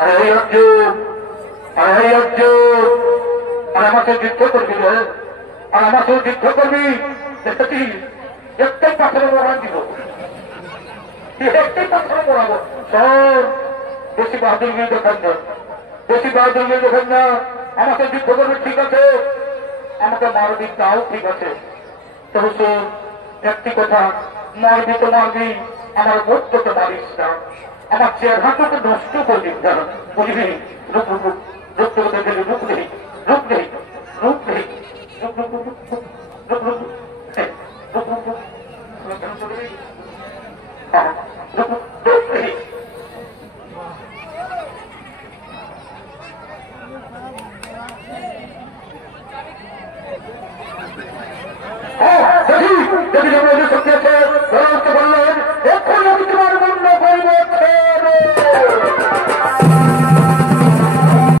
আরে এই অর্জুন, আরে এই অর্জুন, আর আমাকে যুদ্ধ করবি রে, আর আমাকে যুদ্ধ করবি। দেখেছিস একটাই পাথরে মরা দিব, একটাই পাথরে মরাবো। সব বেশি বাহাদুরগিরি দেখান না, বেশি বাহাদুরগিরি দেখান না। আমাকে যুদ্ধ করবি ঠিক আছে, আমাকে মারবি তাও ঠিক আছে, তবে শোন একটি কথা, মারবি তো মারবি, আমার বক্তব্য মারিস না, আমার চেহারাটাকে নষ্ট করে দিন না, বুঝবি? রূপ রূপ রূপ রূপ রূপ নেই, রূপ নেই, রূপ নেই, রূপ নেই, রূপ রূপ রূপ রূপ রূপ